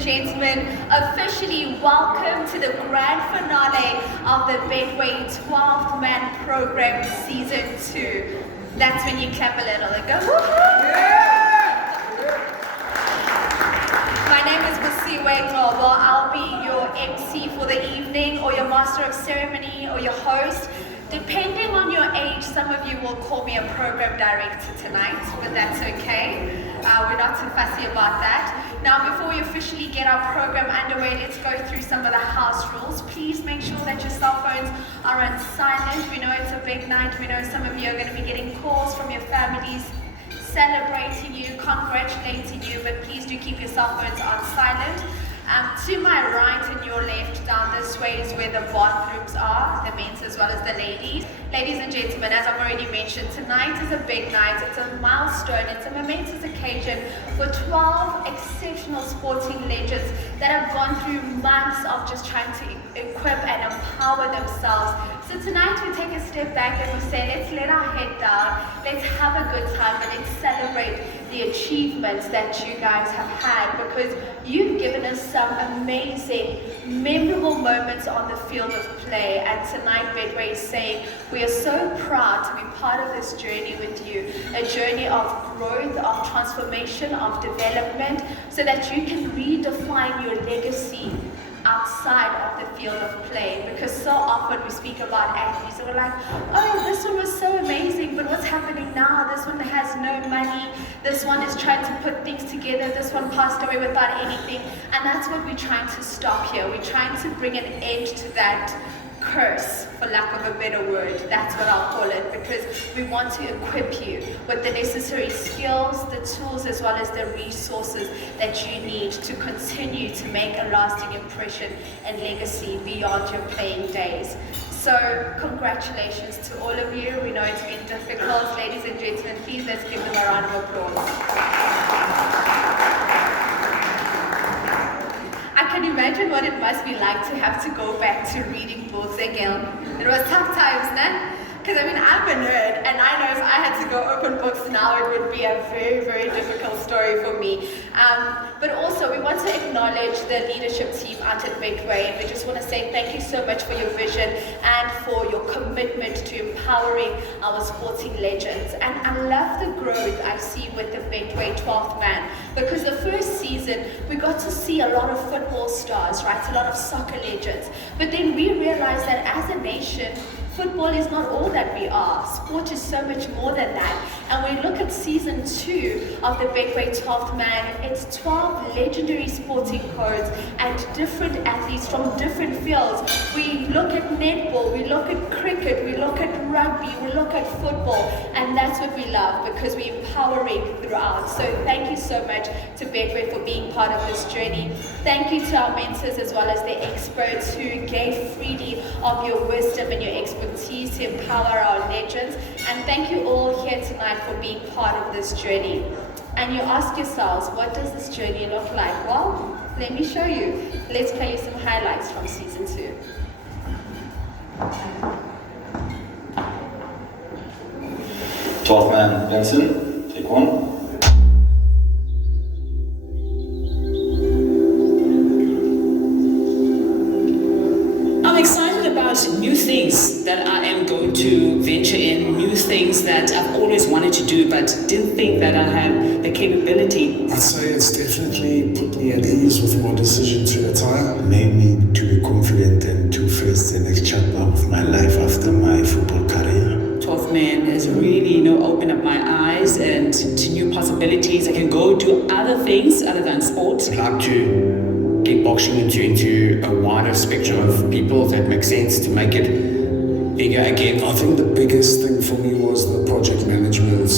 gentlemen, officially welcome to the grand finale of the Betway 12th Man Program Season 2. That's when you clap a little and go, woohoo! My name is Betway. Well, I'll be your MC for the evening, or your master of ceremony, or your host. Depending on your age, some of you will call me a program director tonight, but that's okay. We're not too fussy about that. Now, before we officially get our program underway, let's go through some of the house rules. Please make sure that your cell phones are on silent. We know it's a big night. We know some of you are going to be getting calls from your families celebrating you, congratulating you, but please do keep your cell phones on silent. To my right and your left, down this way, is where the bathrooms are, the men's as well as the ladies. Ladies and gentlemen, as I've already mentioned, tonight is a big night. It's a milestone, it's a momentous occasion for 12 exceptional sporting legends that have gone through months of just trying to equip and empower themselves. So tonight we take a step back and we say, let's let our head down, let's have a good time, and let's celebrate the achievements that you guys have had, because you've given us some amazing, memorable moments on the field of play. And tonight Betway is saying we are so proud to be part of this journey with you, a journey of growth, of transformation, of development, so that you can redefine your legacy outside of the field of play. Because so often we speak about athletes and we're like, oh, this one was so amazing, but what's happening now? This one has no money, this one is trying to put things together, this one passed away without anything. And that's what we're trying to stop here. We're trying to bring an end to that curse, for lack of a better word. That's what I'll call it, because we want to equip you with the necessary skills, the tools, as well as the resources that you need to continue to make a lasting impression and legacy beyond your playing days. So congratulations to all of you. We know it's been difficult. Ladies and gentlemen, please let's give them a round of applause. I can imagine what it must be like to have to go back to reading books again. It was tough times, nah? Because I mean, I'm a nerd, and I know if I had to go open books now, it would be a very, very difficult story for me. But also, we want to acknowledge the leadership team out at Betway. We just want to say thank you so much for your vision and for your commitment to empowering our sporting legends. And I love the growth I see with the Betway 12th Man, because the first season, we got to see a lot of football stars, right? A lot of soccer legends. But then we realized that as a nation, football is not all that we are. Sport is so much more than that. And we look at season 2 of the Betway 12th Man, it's 12 legendary sporting codes and different athletes from different fields. We look at netball, we look at cricket, we look at rugby, we look at football, and that's what we love, because we're empowering throughout. So thank you so much to Betway for being part of this journey. Thank you to our mentors as well as the experts who gave freely of your wisdom and your expertise to empower our legends. And thank you all here tonight for being part of this journey. And you ask yourselves, what does this journey look like? Well, let me show you. Let's play you some highlights from season 2. 12th Man, Benson, take one. New things that I am going to venture in, new things that I've always wanted to do but didn't think that I had the capability. I'd say it's definitely put me at ease with my decision to retire. It made me to be confident and to face the next chapter of my life after my football career. 12th Man has really, opened up my eyes and to new possibilities. I can go do other things other than sport. I'd like to get boxing into a wider spectrum of people, if that makes sense, to make it bigger again. I think the biggest thing for me was the project management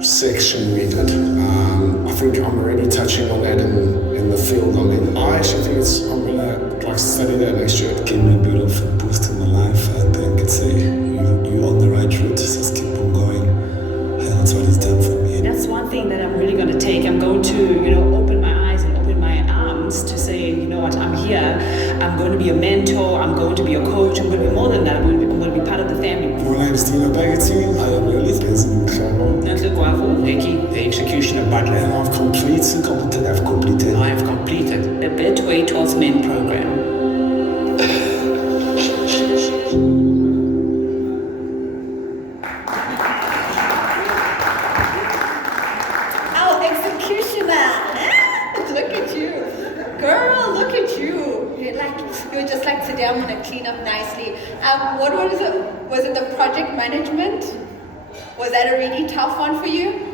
section we did. I think I'm already touching on that in the field. I mean, I actually think I'm gonna study that next year. It gave me a bit of a boost in my life, and I could say you're on the right route, just keep on going. And that's what it's done for me. That's one thing that I'm really going to take. I'm going to, open my eyes and open my arms to say, you know what, I'm here. I'm going to be a mentor. I'm going to be a coach. I'm going to be more than that. I'm going to be part of the family. My name is Dino Bagati. I am your lead president. Ricky, the executioner butler. And I've completed. I have completed. day I'm going to clean up nicely. What was it? Was it the project management? Was that a really tough one for you?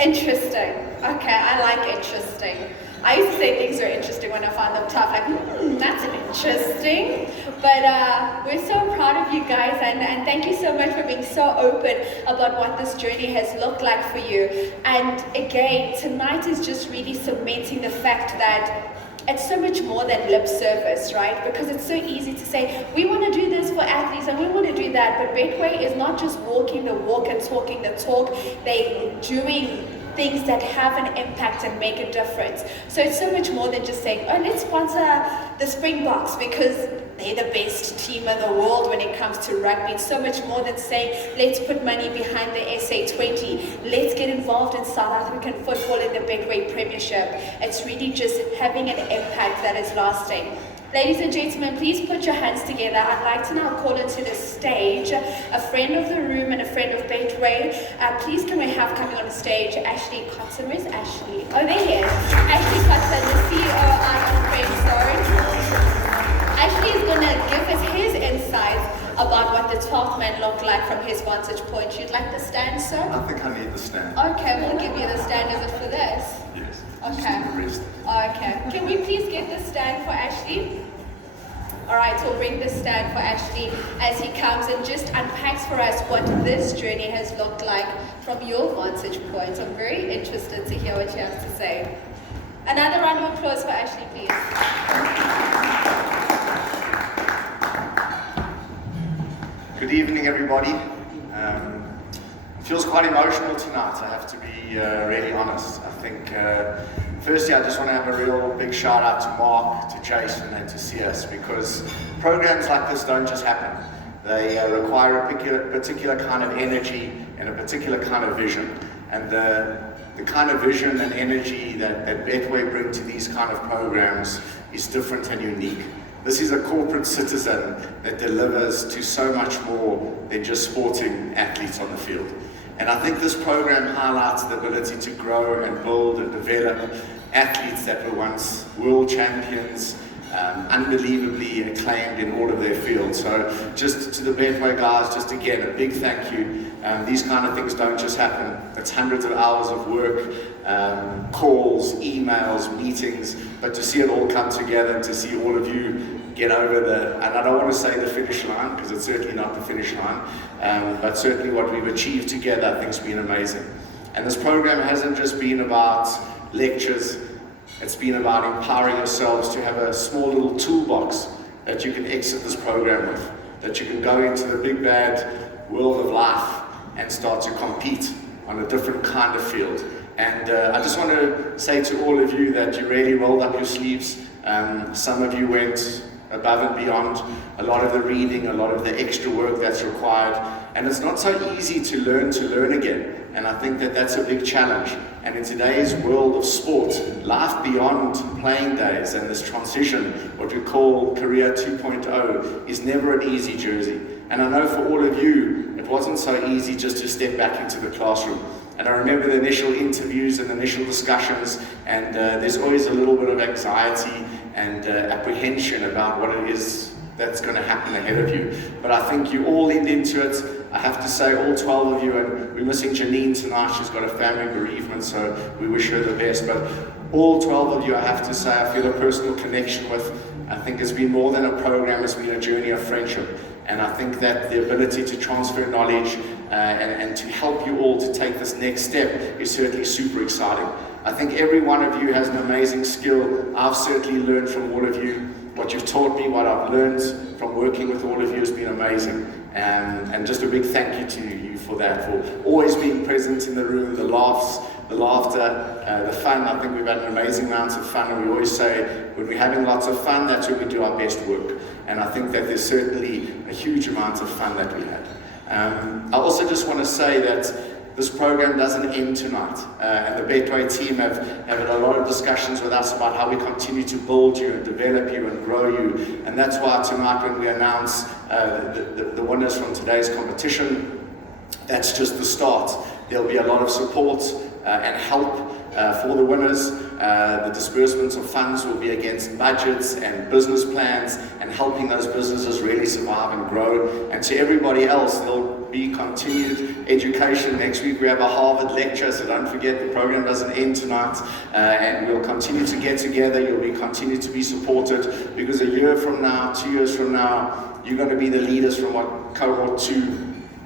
Interesting. Okay, I like interesting. I used to say things are interesting when I find them tough, like, that's interesting. But we're so proud of you guys, and thank you so much for being so open about what this journey has looked like for you. And again, tonight is just really cementing the fact that it's so much more than lip service, right? Because it's so easy to say, we want to do this for athletes and we want to do that, but Betway is not just walking the walk and talking the talk, they're doing things that have an impact and make a difference. So it's so much more than just saying, oh, let's sponsor the Springboks because they're the best team in the world when it comes to rugby. It's so much more than saying, let's put money behind the SA20. Let's get involved in South African football in the Betway Premiership. It's really just having an impact that is lasting. Ladies and gentlemen, please put your hands together. I'd like to now call into the stage a friend of the room and a friend of Betway. Please can we have coming on the stage Ashley Cotton. Where's Ashley? Oh, there he is. Ashley Cotton, the CEO of Friend Zone. Ashley is going to give us his insights about what the 12th man looked like from his vantage point. You'd like the stand, sir? I think I need the stand. Okay, we'll give you the stand. Is it for this? Yes. Okay. Okay. Can we please get the stand for Ashley? All right, we'll bring the stand for Ashley as he comes and just unpacks for us what this journey has looked like from your vantage point. I'm very interested to hear what you have to say. Another round of applause for Ashley, please. Good evening, everybody. It feels quite emotional tonight, I have to be really honest. I think, firstly, I just want to have a real big shout out to Mark, to Jason, and to CS, because programs like this don't just happen. They require a particular kind of energy and a particular kind of vision. And the kind of vision and energy that Betway bring to these kind of programs is different and unique. This is a corporate citizen that delivers to so much more than just sporting athletes on the field. And I think this program highlights the ability to grow and build and develop athletes that were once world champions, unbelievably acclaimed in all of their fields. So just to the Betway guys, just again, a big thank you. These kind of things don't just happen. It's hundreds of hours of work, calls, emails, meetings, but to see it all come together and to see all of you get over and I don't want to say the finish line, because it's certainly not the finish line, but certainly what we've achieved together, I think has been amazing. And this program hasn't just been about lectures, it's been about empowering yourselves to have a small little toolbox that you can exit this program with, that you can go into the big bad world of life and start to compete on a different kind of field. And I just want to say to all of you that you really rolled up your sleeves. Some of you went above and beyond, a lot of the reading, a lot of the extra work that's required. And it's not so easy to learn again. And I think that that's a big challenge. And in today's world of sport, life beyond playing days and this transition, what we call career 2.0, is never an easy jersey. And I know for all of you, it wasn't so easy just to step back into the classroom. And I remember the initial interviews and the initial discussions, and there's always a little bit of anxiety and apprehension about what it is that's going to happen ahead of you. But I think you all leaned into it. I have to say, all 12 of you, and we're missing Janine tonight, she's got a family bereavement, so we wish her the best. But all 12 of you, I have to say, I feel a personal connection with. I think it's been more than a program, it's been a journey of friendship. And I think that the ability to transfer knowledge and to help you all to take this next step is certainly super exciting. I think every one of you has an amazing skill. I've certainly learned from all of you. What you've taught me, what I've learned from working with all of you has been amazing. And just a big thank you to you for that, for always being present in the room, the laughs, the laughter, the fun. I think we've had an amazing amount of fun, and we always say when we're having lots of fun, that's when we do our best work. And I think that there's certainly a huge amount of fun that we had. I also just want to say that this program doesn't end tonight. And the Betway team have had a lot of discussions with us about how we continue to build you and develop you and grow you. And that's why tonight when we announce the winners from today's competition, that's just the start. There'll be a lot of support and help for the winners. The disbursements of funds will be against budgets and business plans and helping those businesses really survive and grow. And to everybody else, there'll be continued education. Next week we have a Harvard lecture, so don't forget the program doesn't end tonight. And we'll continue to get together. You'll continue to be supported, because a year from now, 2 years from now, you're going to be the leaders from what cohort 2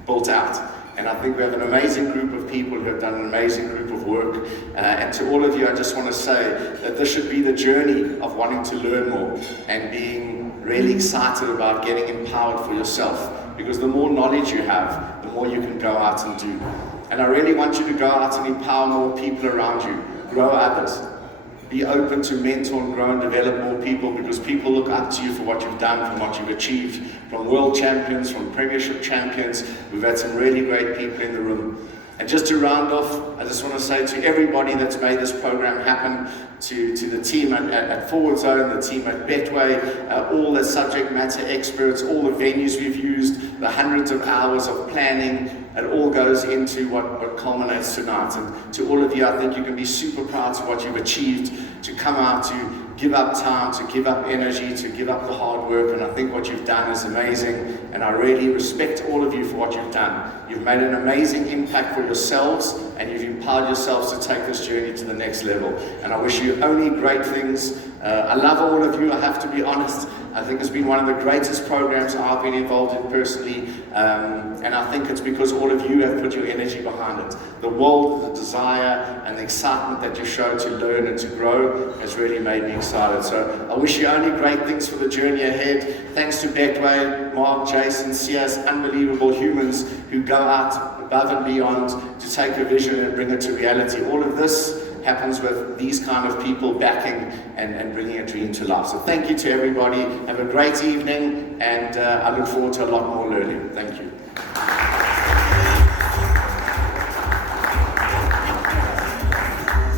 built out. And I think we have an amazing group of people who have done an amazing group of work. And to all of you, I just want to say that this should be the journey of wanting to learn more and being really excited about getting empowered for yourself. Because the more knowledge you have, the more you can go out and do. And I really want you to go out and empower more people around you, grow others. Be open to mentor and grow and develop more people, because people look up to you for what you've done, from what you've achieved, from world champions, from premiership champions. We've had some really great people in the room. And just to round off, I just want to say to everybody that's made this program happen, to the team at Forward Zone, the team at Betway, all the subject matter experts, all the venues we've used, the hundreds of hours of planning, it all goes into what culminates tonight. And to all of you, I think you can be super proud of what you've achieved, to come out, to give up time, to give up energy, to give up the hard work. And I think what you've done is amazing. And I really respect all of you for what you've done. You've made an amazing impact for yourselves, and you've empowered yourselves to take this journey to the next level. And I wish you only great things. I love all of you, I have to be honest. I think it's been one of the greatest programs I've been involved in personally, and I think it's because all of you have put your energy behind it. The will, the desire, and the excitement that you show to learn and to grow has really made me excited. So I wish you only great things for the journey ahead. Thanks to Betway, Mark, Jason, Sias, unbelievable humans who go out above and beyond to take a vision and bring it to reality. All of this happens with these kind of people backing and bringing a dream to life. So thank you to everybody. Have a great evening, and I look forward to a lot more learning. Thank you.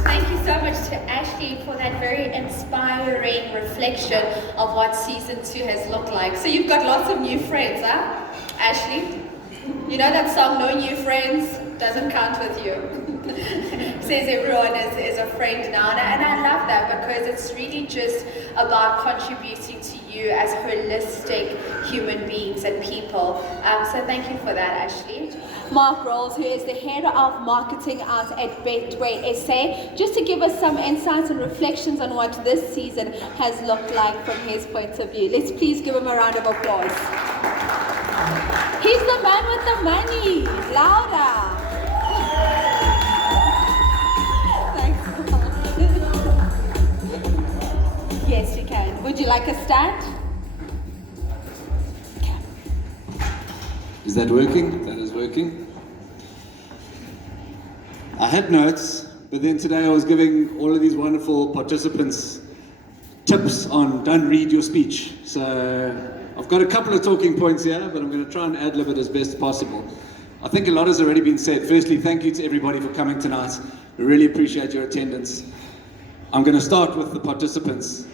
Thank you so much to Ashley for that very inspiring reflection of what season 2 has looked like. So you've got lots of new friends, huh, Ashley? You know that song, No New Friends? Doesn't count with you. Says everyone is a friend now, and I love that, because it's really just about contributing to you as holistic human beings and people. So thank you for that, Ashley. Mark Rolls, who is the head of marketing out at Betway SA, just to give us some insights and reflections on what this season has looked like from his point of view. Let's please give him a round of applause. He's the man with the money. Louder. Yes, you can. Would you like a stand? Is that working? That is working. I had notes, but then today I was giving all of these wonderful participants tips on don't read your speech. So I've got a couple of talking points here, but I'm going to try and ad-lib it as best as possible. I think a lot has already been said. Firstly, thank you to everybody for coming tonight. We really appreciate your attendance. I'm going to start with the participants.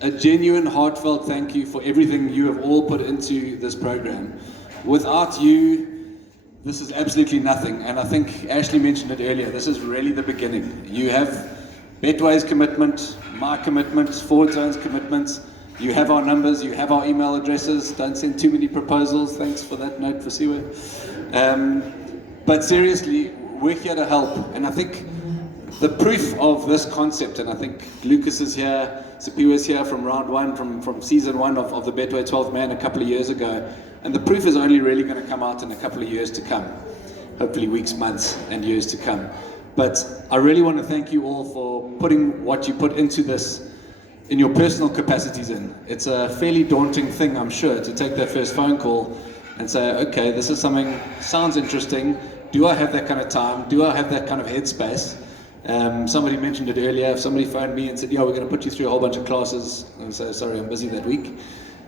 A genuine, heartfelt thank you for everything you have all put into this program. Without you, this is absolutely nothing. And I think Ashley mentioned it earlier. This is really the beginning. You have Betway's commitment, my commitment, Forward Zone's commitment. You have our numbers, you have our email addresses. Don't send too many proposals. Thanks for that note, Vasiwe. But seriously, we're here to help. And I think the proof of this concept, and I think Lucas is here, Sipiwe is here from round one, from season 1 of the Betway 12th Man a couple of years ago. And the proof is only really going to come out in a couple of years to come. Hopefully weeks, months, and years to come. But I really want to thank you all for putting what you put into this in your personal capacities in. It's a fairly daunting thing, I'm sure, to take that first phone call and say, okay, this is something, sounds interesting. Do I have that kind of time? Do I have that kind of headspace? Somebody mentioned it earlier. If somebody phoned me and said, yeah, we're going to put you through a whole bunch of classes, I would say, sorry, I'm busy that week.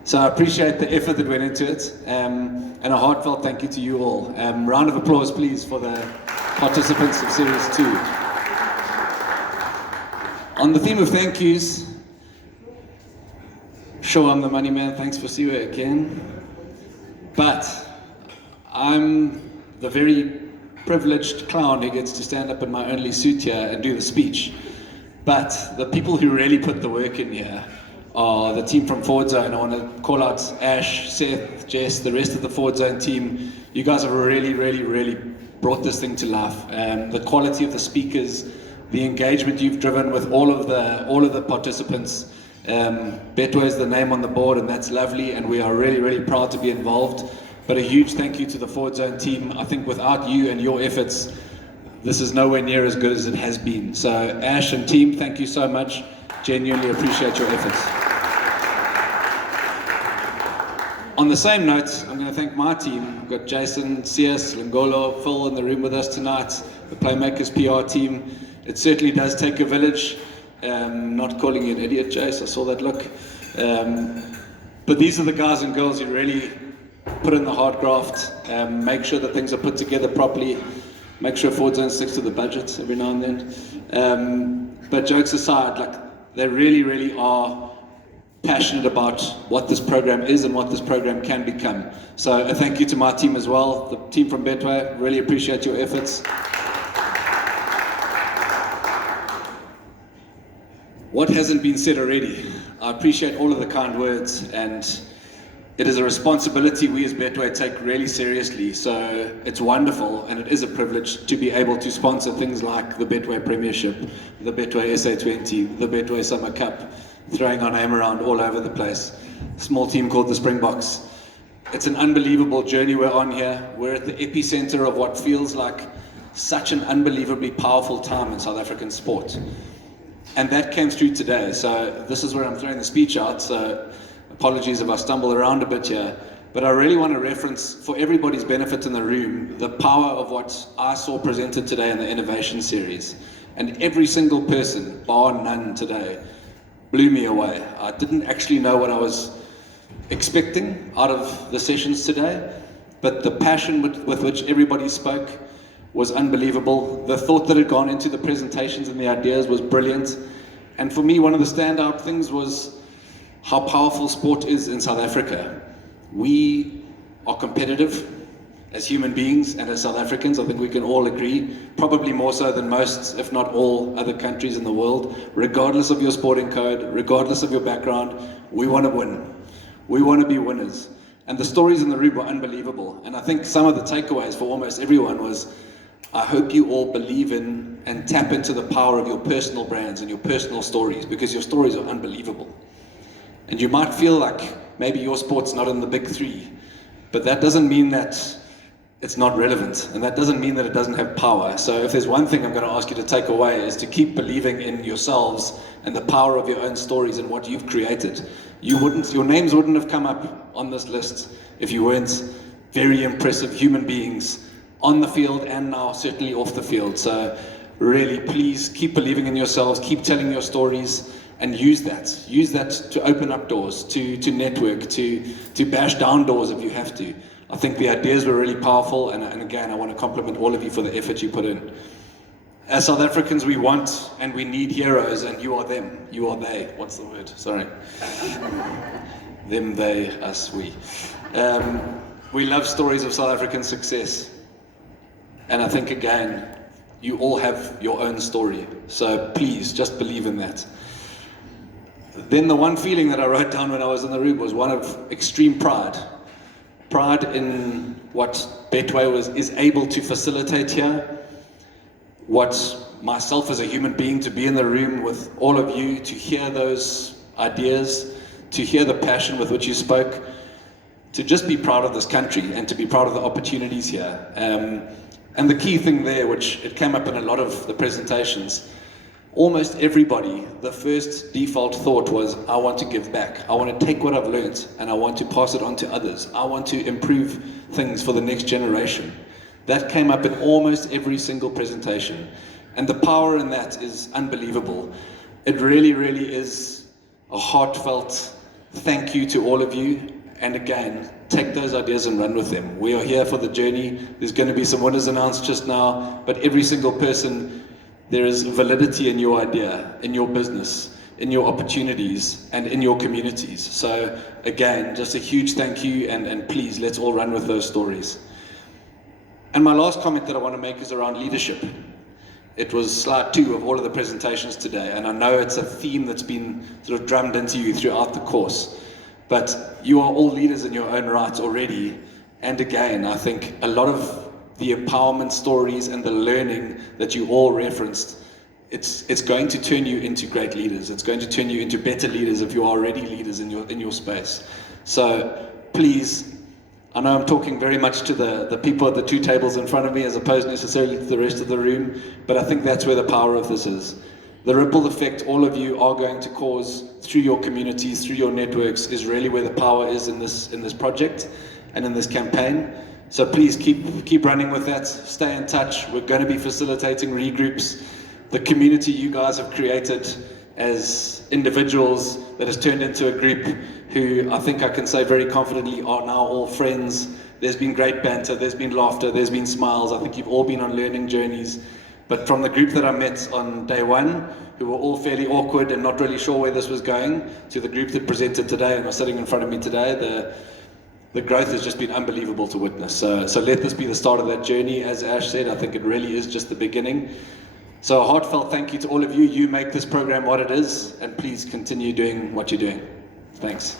So I appreciate the effort that went into it, and a heartfelt thank you to you all. Round of applause, please, for the participants of Series 2. On the theme of thank yous, sure, I'm the money man, thanks for seeing it again. But I'm the very privileged clown who gets to stand up in my only suit here and do the speech. But the people who really put the work in here are the team from Forward Zone. I want to call out Ash, Seth, Jess, the rest of the Forward Zone team. You guys have really brought this thing to life. The quality of the speakers, the engagement you've driven with all of the participants. Betway is the name on the board, and that's lovely, and we are really proud to be involved. But a huge thank you to the Forward Zone team. I think without you and your efforts, this is nowhere near as good as it has been. So Ash and team, thank you so much. Genuinely appreciate your efforts. On the same note, I'm going to thank my team. We've got Jason, CS, Lingolo, Phil in the room with us tonight, the Playmakers PR team. It certainly does take a village. Not calling you an idiot, Jace, I saw that look. But these are the guys and girls who really put in the hard graft, make sure that things are put together properly, make sure Forward Zone sticks to the budget every now and then. But jokes aside, like, they really are passionate about what this program is and what this program can become. So a thank you to my team as well, the team from Betway. Really appreciate your efforts. What hasn't been said already? I appreciate all of the kind words, and it is a responsibility we as Betway take really seriously. So it's wonderful, and it is a privilege to be able to sponsor things like the Betway Premiership, the Betway SA20, the Betway Summer Cup, throwing our name around all over the place. A small team called the Springboks. It's an unbelievable journey we're on here. We're at the epicenter of what feels like such an unbelievably powerful time in South African sport. And that came through today. So this is where I'm throwing the speech out. So apologies if I stumble around a bit here. But I really want to reference, for everybody's benefit in the room, the power of what I saw presented today in the Innovation Series. And every single person, bar none today, blew me away. I didn't actually know what I was expecting out of the sessions today, but the passion with which everybody spoke was unbelievable. The thought that had gone into the presentations and the ideas was brilliant. And for me, one of the standout things was how powerful sport is in South Africa. We are competitive as human beings and as South Africans. I think we can all agree, probably more so than most, if not all, other countries in the world. Regardless of your sporting code, regardless of your background, we want to win. We want to be winners. And the stories in the room were unbelievable. And I think some of the takeaways for almost everyone was, I hope you all believe in and tap into the power of your personal brands and your personal stories, because your stories are unbelievable. And you might feel like maybe your sport's not in the big three, but that doesn't mean that it's not relevant, and that doesn't mean that it doesn't have power. So if there's one thing I'm going to ask you to take away, is to keep believing in yourselves and the power of your own stories and what you've created. Your names wouldn't have come up on this list if you weren't very impressive human beings on the field and now certainly off the field. So really, please keep believing in yourselves, keep telling your stories, and use that to open up doors, to network, to bash down doors if you have to. I think the ideas were really powerful, and again, I want to compliment all of you for the effort you put in. As South Africans, we want and we need heroes, and you are them, you are they. What's the word? Sorry. Them, they, us, we. We love stories of South African success. And I think, again, you all have your own story. So please, just believe in that. Then the one feeling that I wrote down when I was in the room was one of extreme pride. Pride in what Betway is able to facilitate here. What myself as a human being, to be in the room with all of you, to hear those ideas, to hear the passion with which you spoke, to just be proud of this country and to be proud of the opportunities here. And the key thing there, which it came up in a lot of the presentations, almost everybody, the first default thought was, I want to give back. I want to take what I've learned and I want to pass it on to others. I want to improve things for the next generation. That came up in almost every single presentation. And the power in that is unbelievable. It really, really is a heartfelt thank you to all of you. And again, take those ideas and run with them. We are here for the journey. There's going to be some winners announced just now, but every single person, there is validity in your idea, in your business, in your opportunities, and in your communities. So again, just a huge thank you, and please, let's all run with those stories. And my last comment that I want to make is around leadership. It was slide 2 of all of the presentations today, and I know it's a theme that's been sort of drummed into you throughout the course, but you are all leaders in your own right already. And again, I think a lot of the empowerment stories and the learning that you all referenced, it's going to turn you into great leaders. It's going to turn you into better leaders if you are already leaders in your space. So please, I know I'm talking very much to the people at the 2 tables in front of me as opposed necessarily to the rest of the room, but I think that's where the power of this is. The ripple effect all of you are going to cause through your communities, through your networks, is really where the power is in this project and in this campaign. So please keep running with that, stay in touch. We're going to be facilitating regroups. The community you guys have created as individuals that has turned into a group who I think I can say very confidently are now all friends. There's been great banter, there's been laughter, there's been smiles. I think you've all been on learning journeys. But from the group that I met on day 1, who were all fairly awkward and not really sure where this was going, to the group that presented today and are sitting in front of me today, the growth has just been unbelievable to witness. So let this be the start of that journey. As Ash said, I think it really is just the beginning. So a heartfelt thank you to all of you. You make this program what it is, and please continue doing what you're doing. Thanks.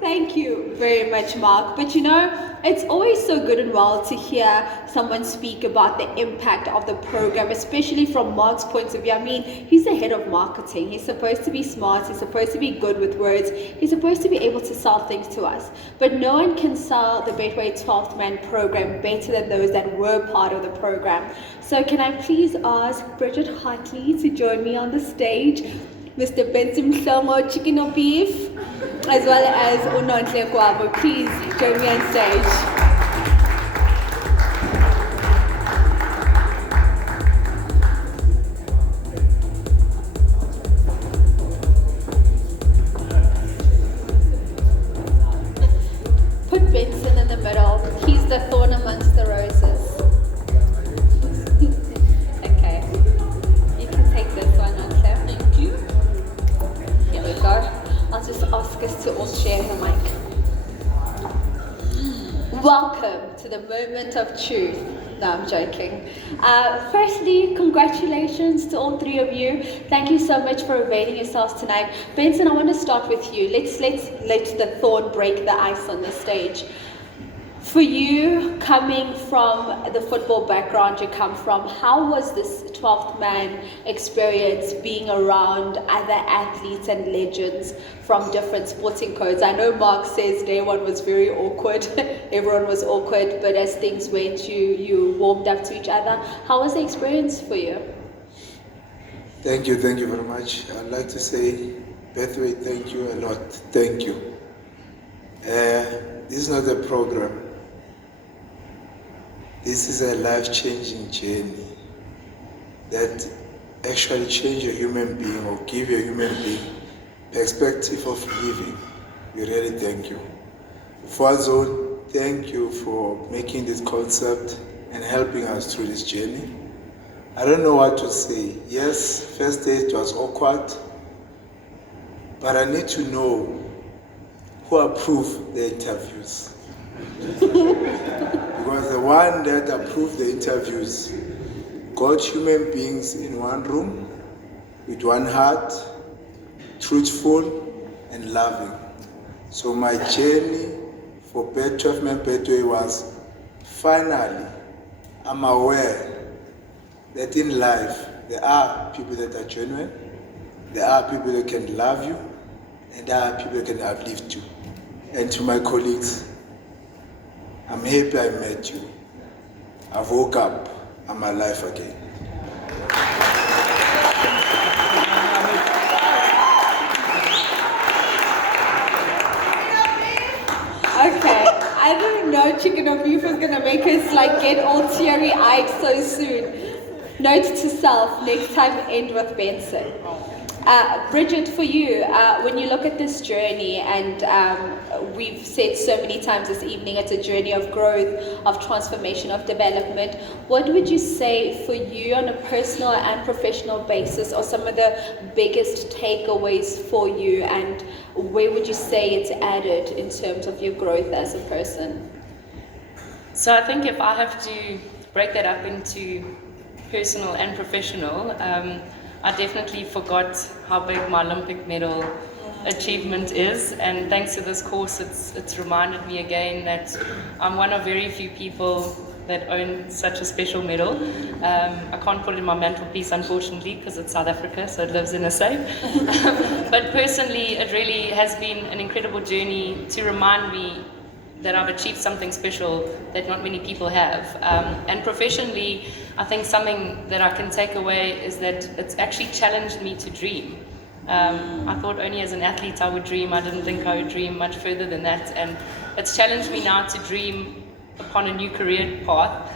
Thank you very much, Mark. But you know, it's always so good and well to hear someone speak about the impact of the program, especially from Mark's point of view. I mean, he's the head of marketing. He's supposed to be smart. He's supposed to be good with words. He's supposed to be able to sell things to us. But no one can sell the Betway 12th Man program better than those that were part of the program. So can I please ask Bridget Hartley to join me on the stage, Mr. Benson Mhlomo, chicken or beef, as well as Unontle Kwabo. Please join me on stage. Put Benson in the middle. He's the thorn amongst the roses. Okay. You can take this one, Uncle. Thank you. Here we go. I'll just ask us to all share the mic. Welcome to the moment of truth. No, I'm joking. Firstly, congratulations to all 3 of you. Thank you so much for availing yourselves tonight. Benson, I want to start with you. Let's let the thorn break the ice on the stage. For you, coming from the football background you come from, how was this 12th man experience being around other athletes and legends from different sporting codes? I know Mark says day 1 was very awkward. Everyone was awkward, but as things went, you warmed up to each other. How was the experience for you? Thank you very much. I'd like to say, Betway, thank you a lot. Thank you. This is not a program. This is a life-changing journey that actually change a human being or give a human being perspective of living. We really thank you. Fazol, thank you for making this concept and helping us through this journey. I don't know what to say. Yes, first day it was awkward, but I need to know who approved the interviews. Because the one that approved the interviews got human beings in one room with one heart, truthful and loving. So my journey for 12 Man Betway was finally, I'm aware that in life there are people that are genuine, there are people that can love you, and there are people that can uplift you. And to my colleagues, I'm happy I met you. I woke up, I'm alive again. Okay, I didn't know chicken or beef was gonna make us like get all teary-eyed so soon. Note to self, next time end with Benson. Bridget, for you, when you look at this journey, and we've said so many times this evening, it's a journey of growth, of transformation, of development. What would you say for you on a personal and professional basis are some of the biggest takeaways for you, and where would you say it's added in terms of your growth as a person? So I think if I have to break that up into personal and professional, I definitely forgot how big my Olympic medal achievement is, and thanks to this course it's reminded me again that I'm one of very few people that own such a special medal. I can't put it in my mantelpiece, unfortunately, because it's South Africa, so it lives in a safe. But personally, it really has been an incredible journey to remind me that I've achieved something special that not many people have. And professionally, I think something that I can take away is that it's actually challenged me to dream. I thought only as an athlete I would dream. I didn't think I would dream much further than that. And it's challenged me now to dream upon a new career path,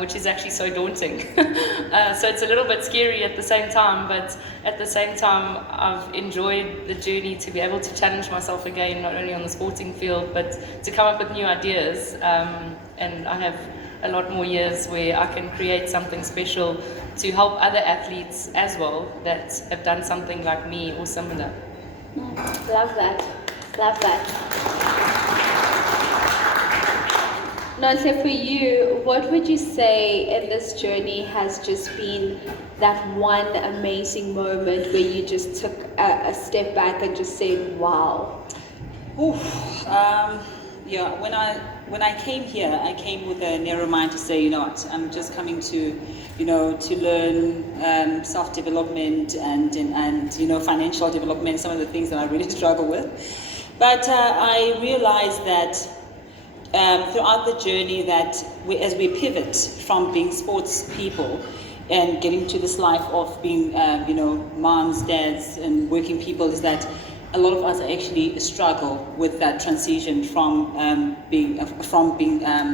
which is actually so daunting. So it's a little bit scary at the same time, but at the same time I've enjoyed the journey to be able to challenge myself again, not only on the sporting field, but to come up with new ideas. And I have a lot more years where I can create something special to help other athletes as well that have done something like me or similar. Love that. Love that. Nonhle, for you, what would you say in this journey has just been that one amazing moment where you just took a step back and just said, wow? Yeah, when I came here, I came with a narrow mind to say, you know what, I'm just coming to, to learn self-development and financial development, some of the things that I really struggle with. But I realized that throughout the journey that as we pivot from being sports people and getting to this life of being, moms, dads, and working people, is that a lot of us actually struggle with that transition from being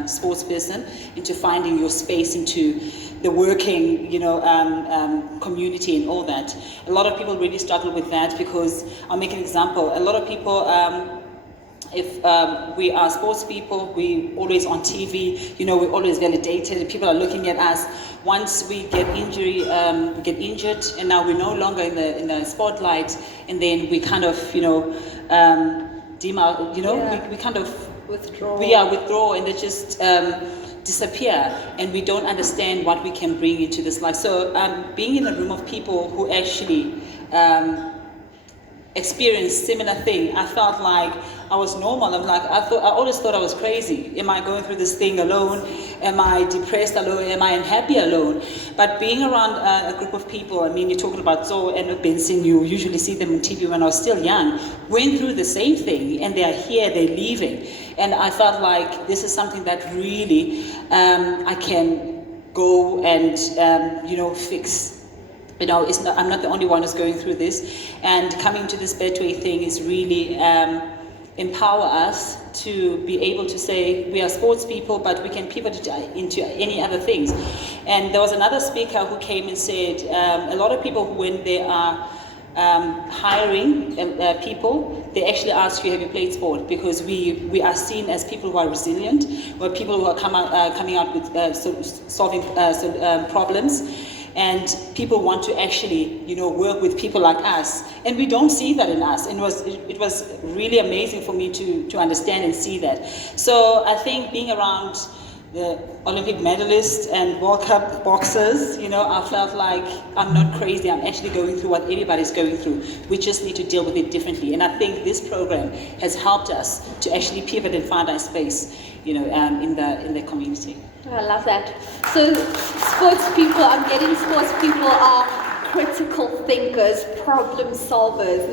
sports person into finding your space into the working, community and all that. A lot of people really struggle with that because, I'll make an example, a lot of people, if we are sports people, we always on TV, we're always validated, people are looking at us. Once we get injured, and now we're no longer in the spotlight, and then we kind of, dim out, we kind of withdraw, and they just disappear, and we don't understand what we can bring into this life. So being in a room of people who actually experienced similar thing, I felt like I was normal. I always thought I was crazy. Am I going through this thing alone? Am I depressed alone? Am I unhappy alone? But being around a group of people, you're talking about Zoe and Benson, you usually see them on TV when I was still young, went through the same thing, and they are here, they're leaving. And I felt like this is something that really I can go and, fix. I'm not the only one who's going through this, and coming to this Betway thing is really empower us to be able to say we are sports people, but we can pivot into any other things. And there was another speaker who came and said a lot of people, when they are hiring people, they actually ask you, have you played sport? Because we are seen as people who are resilient, or people who are coming out with solving problems. And people want to actually, work with people like us, and we don't see that in us. And it was really amazing for me to understand and see that. So I think being around the Olympic medalists and World Cup boxers, I felt like I'm not crazy. I'm actually going through what everybody's going through. We just need to deal with it differently. And I think this program has helped us to actually pivot and find our space, in the community. I love that. So sports people are critical thinkers, problem solvers.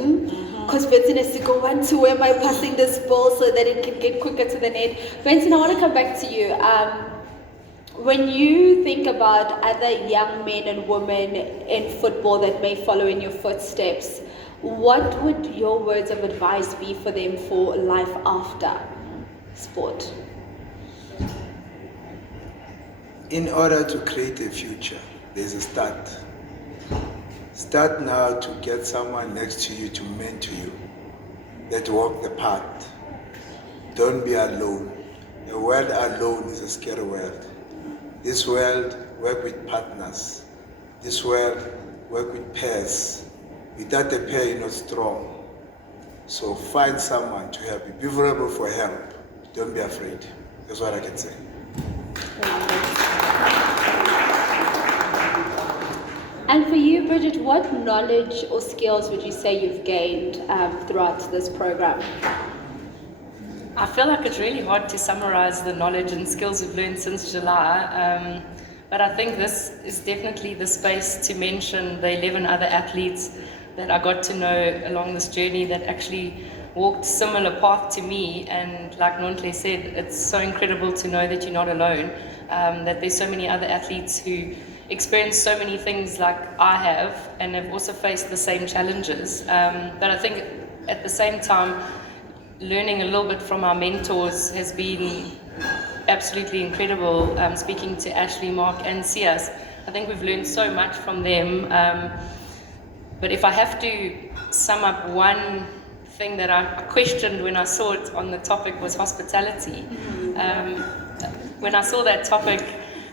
Because Vincent has to go on to where am I passing this ball so that it can get quicker to the net. Vincent, I want to come back to you. When you think about other young men and women in football that may follow in your footsteps, what would your words of advice be for them for life after sport? In order to create a future, there's a start. Start now to get someone next to you to mentor you, that walk the path. Don't be alone. A world alone is a scary world. This world, work with partners. This world, work with pairs. Without a pair, you're not strong. So find someone to help you. Be vulnerable for help. Don't be afraid. That's what I can say. And for you, Bridget, what knowledge or skills would you say you've gained throughout this program? I feel like it's really hard to summarize the knowledge and skills we've learned since July, but I think this is definitely the space to mention the 11 other athletes that I got to know along this journey that actually walked similar path to me. And like Nontle said, it's so incredible to know that you're not alone, that there's so many other athletes who experience so many things like I have and have also faced the same challenges. But I think at the same time, learning a little bit from our mentors has been absolutely incredible. Speaking to Ashley, Mark and Sias, I think we've learned so much from them. But if I have to sum up one thing that I questioned when I saw it on the topic was hospitality. When I saw that topic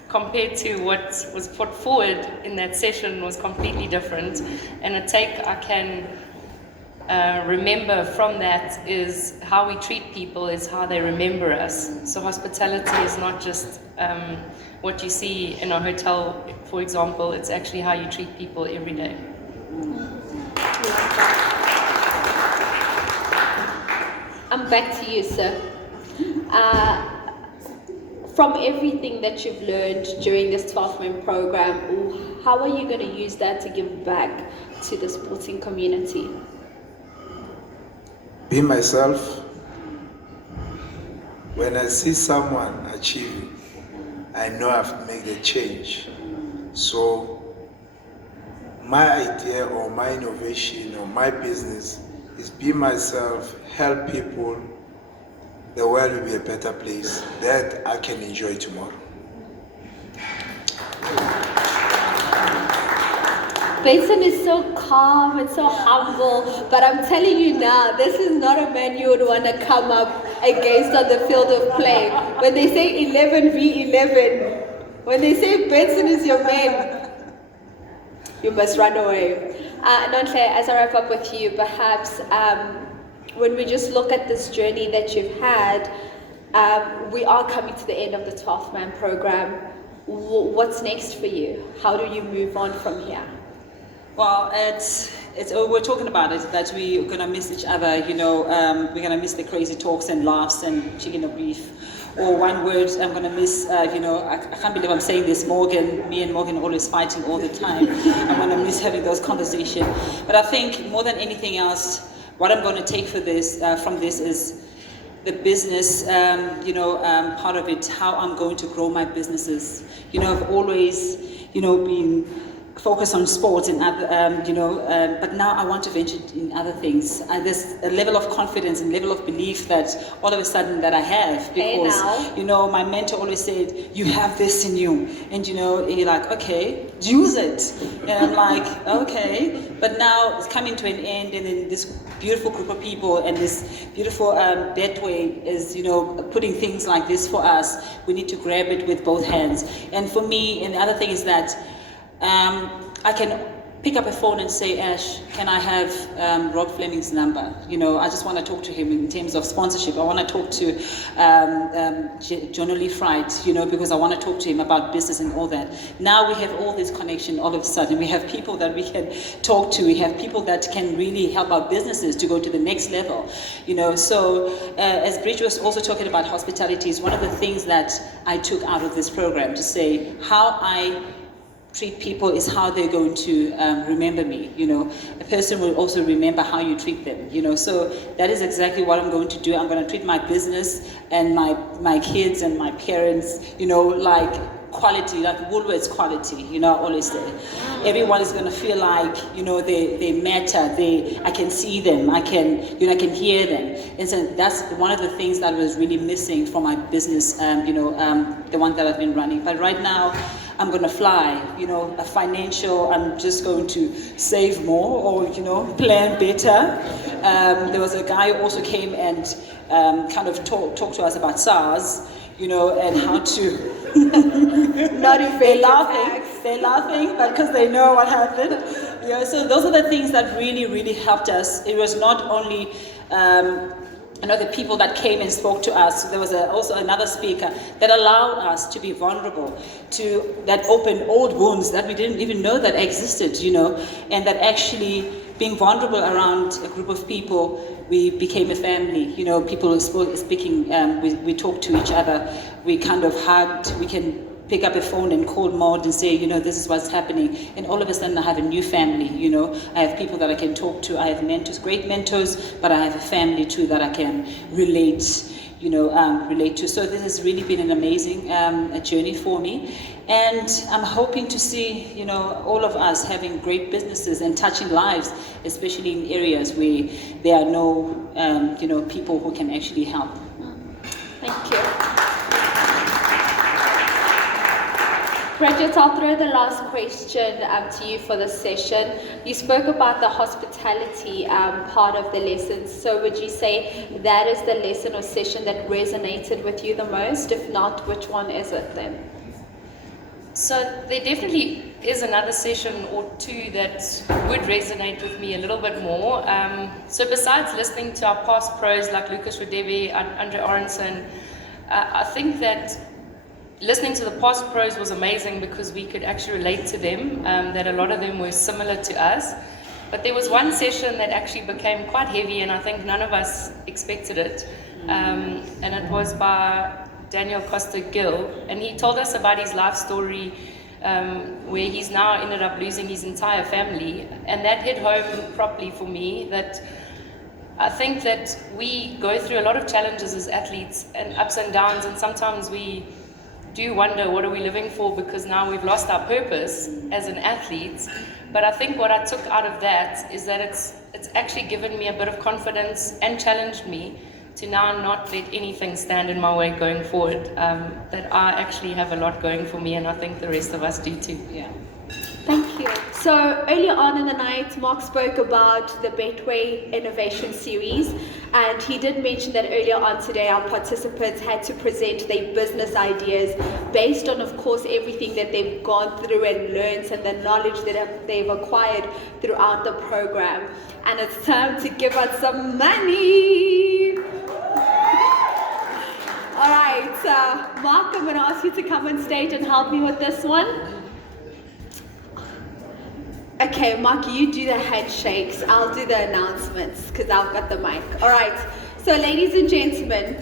compared to what was put forward in that session was completely different. And a take I can remember from that is how we treat people is how they remember us. So hospitality is not just what you see in a hotel, for example, it's actually how you treat people every day. I'm back to you, sir. From everything that you've learned during this 12-month program, how are you going to use that to give back to the sporting community? Be myself. When I see someone achieving, I know I have to make the change. So my idea or my innovation or my business is be myself, help people. The world will be a better place that I can enjoy tomorrow. Basin is so calm and so humble, but I'm telling you now, this is not a man you would want to come up against on the field of play. When they say 11v11, when they say Benson is your man, you must run away. Nontle, as I wrap up with you, perhaps when we just look at this journey that you've had, we are coming to the end of the 12-man program. What's next for you? How do you move on from here? Well, we're talking about it, that we're going to miss each other, you know, we're going to miss the crazy talks and laughs and chicken of beef. Or one word, I'm going to miss, you know, I can't believe I'm saying this, Morgan, me and Morgan always fighting all the time. I'm going to miss having those conversations. But I think more than anything else, what I'm going to take for this, from this is the business, you know, part of it, how I'm going to grow my businesses. You know, I've always, you know, been focused on sports and other, you know, but now I want to venture in other things. There's a level of confidence and level of belief that all of a sudden that I have, because, you know, my mentor always said, you have this in you. And, you know, you're like, okay, use it. And I'm like, okay. But now it's coming to an end, and then this beautiful group of people and this beautiful Betway is, you know, putting things like this for us. We need to grab it with both hands. And for me, and the other thing is that I can pick up a phone and say, Ash, can I have Rob Fleming's number? You know, I just want to talk to him in terms of sponsorship. I want to talk to John Lee Fright, you know, because I want to talk to him about business and all that. Now we have all this connection all of a sudden. We have people that we can talk to. We have people that can really help our businesses to go to the next level, you know. So as Bridge was also talking about hospitality, is one of the things that I took out of this program, to say how I treat people is how they're going to remember me, you know. A person will also remember how you treat them, you know. So that is exactly what I'm going to do. I'm going to treat my business and my kids and my parents, you know, like quality, like Woolworths quality, you know, I always say. Everyone is going to feel like, you know, they matter, I can see them, I can hear them. And so that's one of the things that was really missing from my business, you know, the one that I've been running. But right now, I'm going to fly, you know, a financial, I'm just going to save more or, you know, plan better. There was a guy who also came and kind of talked to us about SARS, you know, and how to... Not if they're laughing, but because they know what happened. Yeah, so those are the things that really, really helped us. It was not only I know the people that came and spoke to us, there was also another speaker that allowed us to be vulnerable, that opened old wounds that we didn't even know that existed, and that actually being vulnerable around a group of people, we became a family. People were speaking, we talked to each other, we kind of hugged, we can pick up a phone and call Maud and say, this is what's happening. And all of a sudden I have a new family, I have people that I can talk to, I have mentors, great mentors, but I have a family too that I can relate to. So this has really been an amazing journey for me. And I'm hoping to see, all of us having great businesses and touching lives, especially in areas where there are no, people who can actually help. Thank you. Bridget, I'll throw the last question to you for this session. You spoke about the hospitality part of the lessons. So would you say that is the lesson or session that resonated with you the most? If not, which one is it then? So there definitely is another session or two that would resonate with me a little bit more. So besides listening to our past pros like Lucas Radebe, Andre Aronson, I think that listening to the past pros was amazing because we could actually relate to them, that a lot of them were similar to us. But there was one session that actually became quite heavy, and I think none of us expected it. And it was by Daniel Costa Gill, and he told us about his life story where he's now ended up losing his entire family. And that hit home properly for me, that I think that we go through a lot of challenges as athletes and ups and downs, and sometimes we do wonder what are we living for, because now we've lost our purpose as an athlete. But I think what I took out of that is that it's actually given me a bit of confidence and challenged me to now not let anything stand in my way going forward, that I actually have a lot going for me, and I think the rest of us do too. Yeah. Thank you. So earlier on in the night, Mark spoke about the Betway Innovation Series, and he did mention that earlier on today our participants had to present their business ideas based on, of course, everything that they've gone through and learned and the knowledge that they've acquired throughout the program. And it's time to give out some money. All right, Mark, I'm going to ask you to come on stage and help me with this one. Okay, Mark, you do the handshakes. I'll do the announcements because I've got the mic. All right, so ladies and gentlemen,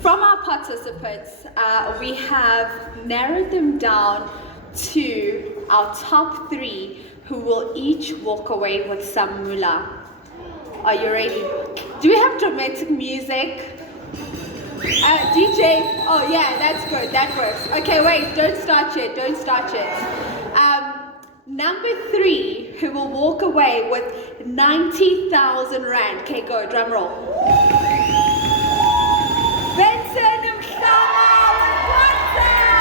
from our participants, we have narrowed them down to our top 3 who will each walk away with some moolah. Are you ready? Do we have dramatic music? DJ? Oh yeah, that's good, that works. Okay, wait, don't start yet. Number 3, who will walk away with 90,000 Rand. Okay, go, drum roll. Benson Mhlanga with Kwanzaa!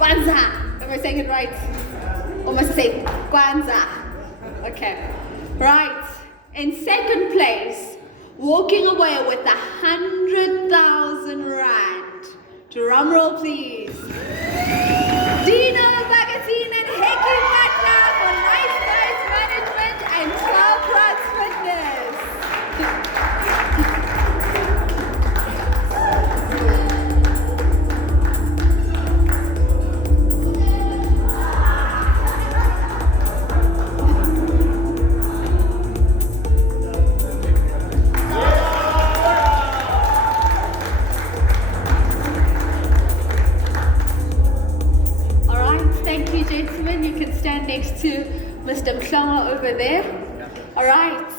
Kwanzaa. Am I saying it right? Almost say Kwanzaa. Okay. Right. In second place, walking away with 100,000 Rand. Drum roll, please. Dino Bagatine and Heki Matla for Nice Guys Management and 12 Runs Fitness. Next to Mr. Mhlanga over there. All right.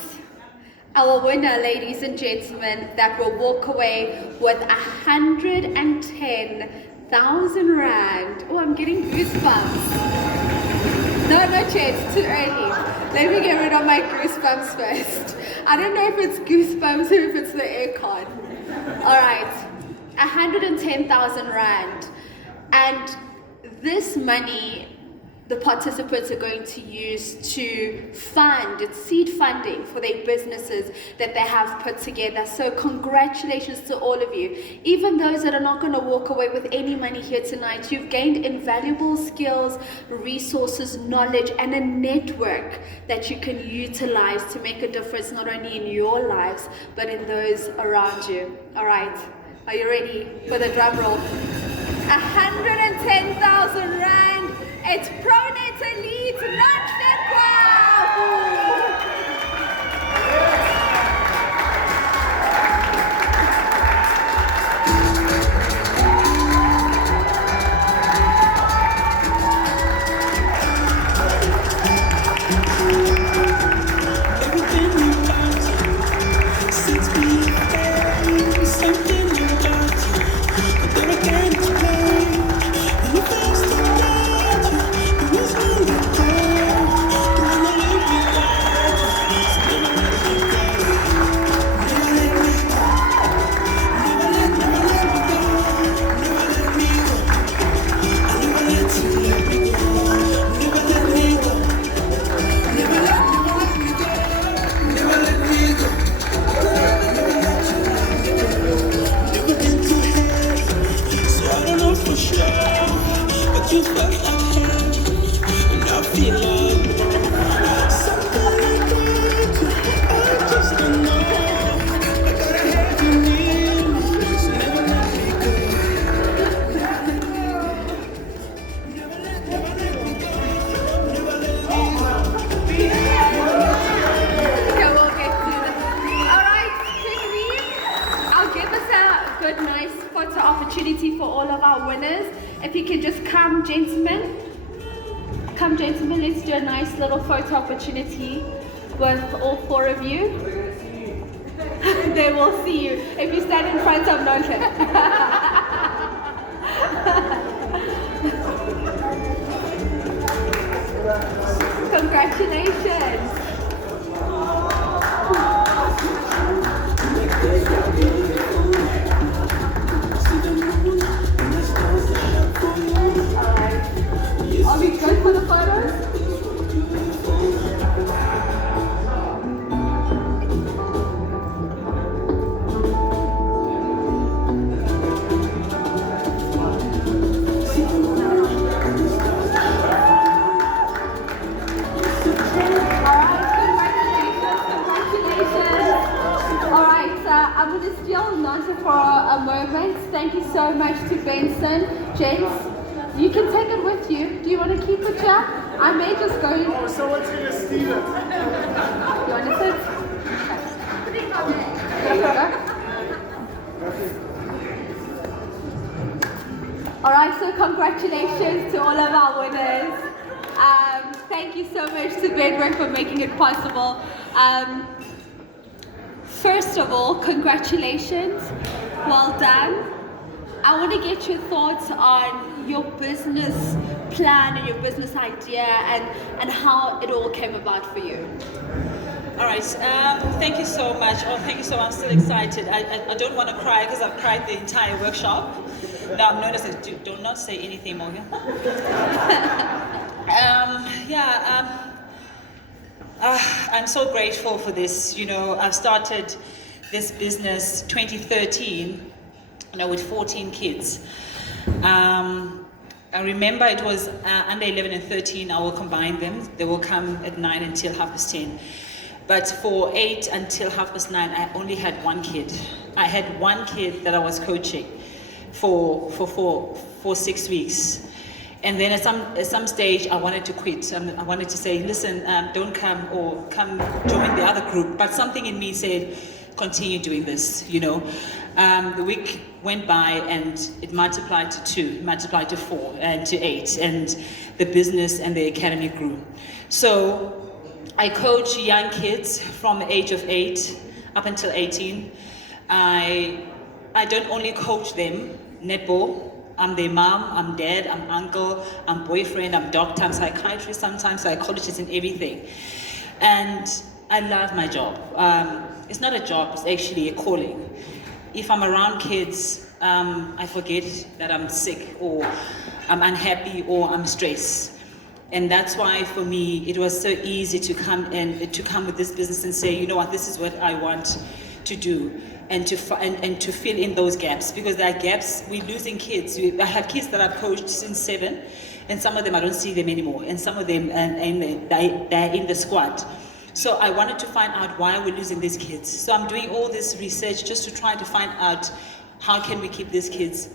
Our winner, ladies and gentlemen, that will walk away with 110,000 Rand. Oh, I'm getting goosebumps. No, not yet. It's too early. Let me get rid of my goosebumps first. I don't know if it's goosebumps or if it's the aircon. All right, 110,000 Rand. And this money, the participants are going to use to fund, it's seed funding for their businesses that they have put together. So congratulations to all of you. Even those that are not going to walk away with any money here tonight, you've gained invaluable skills, resources, knowledge, and a network that you can utilize to make a difference not only in your lives, but in those around you. All right, are you ready for the drum roll? 110,000 Rand. It's Pronator leads opportunity for all of our winners. If you can just come, gentlemen. Come, gentlemen, let's do a nice little photo opportunity with all four of you. They will see you if you stand in front of Nonke. Congratulations. Are we good for the photos? I'm going to steal Nanta for a moment. Thank you so much to Benson. James, you can take it with you. Do you want to keep it here? I may just go. Oh, someone's going to steal it. You want to sit? There you go. All right, so congratulations to all of our winners. Thank you so much to Betway for making it possible. First of all, congratulations, well done. I want to get your thoughts on your business plan and your business idea and how it all came about for you. All right, thank you so much. Oh, thank you so much. I'm still excited. I don't want to cry because I've cried the entire workshop. Now I'm known as do not say anything more. I'm so grateful for this. You know, I've started this business 2013, with 14 kids. I remember it was under 11 and 13, I will combine them. They will come at 9 until 10:30. But for 8 until 9:30, I only had one kid. I had one kid that I was coaching for 6 weeks. And then at some stage, I wanted to quit. I wanted to say, listen, don't come or come join the other group. But something in me said, continue doing this, The week went by and it multiplied to 2, multiplied to 4, and to 8. And the business and the academy grew. So I coach young kids from the age of 8 up until 18. I don't only coach them netball. I'm their mom, I'm dad, I'm uncle, I'm boyfriend, I'm doctor, I'm psychiatrist sometimes, psychologist and everything. And I love my job. It's not a job, it's actually a calling. If I'm around kids, I forget that I'm sick or I'm unhappy or I'm stressed. And that's why for me, it was so easy to come with this business and say, you know what, this is what I want to do. And to fill in those gaps, because there are gaps. We're losing kids. I have kids that I've coached since 7, and some of them I don't see them anymore, and some of them they're in the squad. So I wanted to find out why we're losing these kids. So I'm doing all this research just to try to find out how can we keep these kids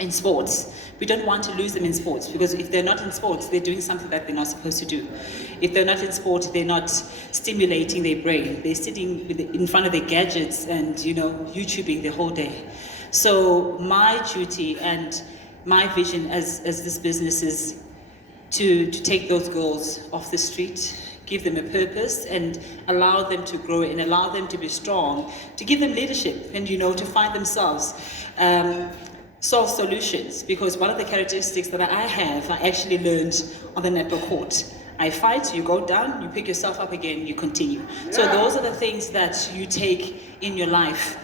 in sports. We don't want to lose them in sports, because if they're not in sports, they're doing something that they're not supposed to do. If they're not in sport, they're not stimulating their brain. They're sitting in front of their gadgets and, YouTubing the whole day. So my duty and my vision as this business is to take those girls off the street, give them a purpose, and allow them to grow and allow them to be strong, to give them leadership and, to find themselves. Solve solutions, because one of the characteristics that I have, I actually learned on the netball court. I fight, you go down, you pick yourself up again, you continue. Yeah. So those are the things that you take in your life,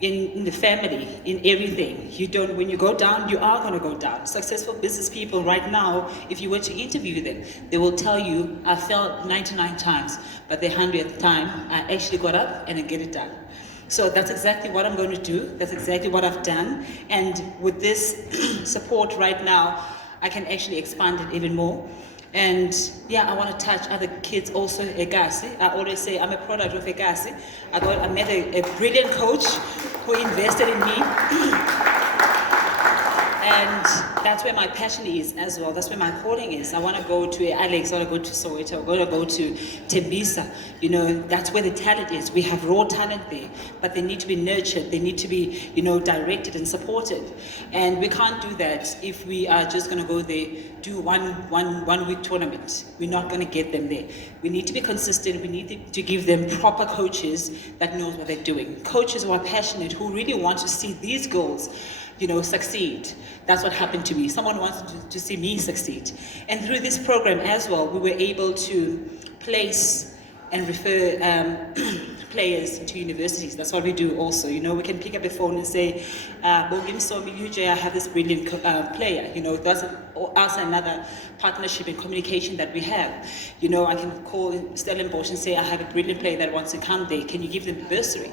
in the family, in everything. When you go down, you are going to go down. Successful business people right now, if you were to interview them, they will tell you, I fell 99 times, but the 100th time, I actually got up and I get it done. So that's exactly what I'm going to do. That's exactly what I've done. And with this support right now, I can actually expand it even more. And I want to touch other kids also, Egasi. I always say I'm a product of Egasi. I met a brilliant coach who invested in me. And that's where my passion is as well. That's where my calling is. I want to go to Alex, I want to go to Soweto, I want to go to Tembisa. That's where the talent is. We have raw talent there, but they need to be nurtured. They need to be, directed and supported. And we can't do that if we are just going to go there, do one week tournament. We're not going to get them there. We need to be consistent. We need to give them proper coaches that knows what they're doing. Coaches who are passionate, who really want to see these girls succeed. That's what happened to me. Someone wanted to see me succeed. And through this program as well, we were able to place and refer players to universities. That's what we do also. We can pick up the phone and say, Bogim Somi UJ, I have this brilliant player. That's also another partnership and communication that we have. I can call Stellenbosch and say, I have a brilliant player that wants to come there. Can you give them the bursary?